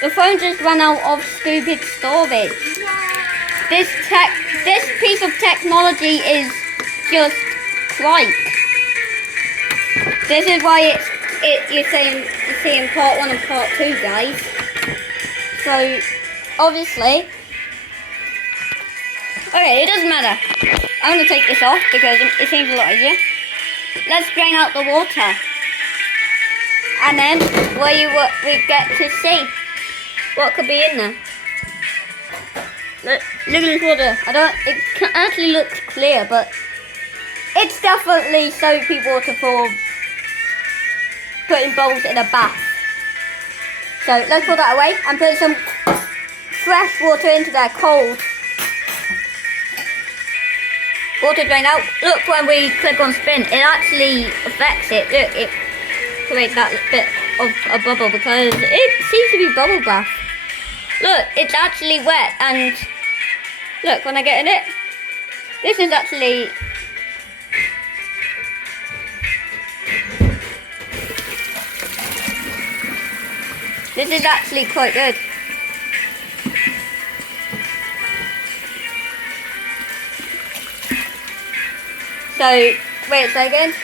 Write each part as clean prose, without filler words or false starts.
The phone just ran out of stupid storage. This piece of technology is just like. This is why you're seeing part 1 and part 2, guys. So obviously, okay, it doesn't matter. I'm gonna take this off because it seems a lot easier. Let's drain out the water, and then we get to see what could be in there. Look at this water. It actually looks clear, but it's definitely soapy water for putting bowls in a bath. So let's put that away and put some fresh water into there, cold. Water drain out. Look, when we click on spin, it actually affects it. Look, it creates that bit of a bubble because it seems to be bubble bath. Look, it's actually wet, and look, when I get in it, this is actually quite good. So, wait a second.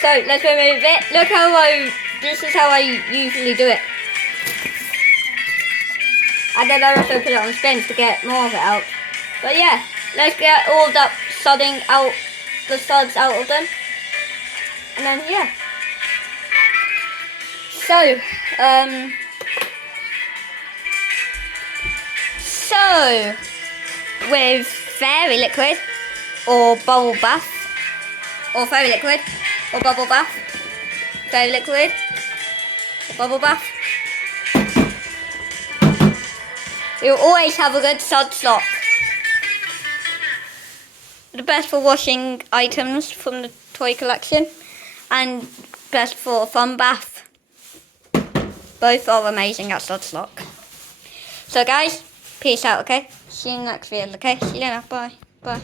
So, let's remove it. Look this is how I usually do it. And then I also put it on spin to get more of it out. But yeah, let's get all of that suds out of them. And then, yeah. So, with fairy liquid, or bubble bath, or fairy liquid, or bubble bath, fairy liquid, or bubble bath, you'll always have a good Sudslock. The best for washing items from the toy collection, and best for a fun bath. Both are amazing at Sudslock. So guys, peace out, okay? See you in the next video, okay? See you later, bye. Bye.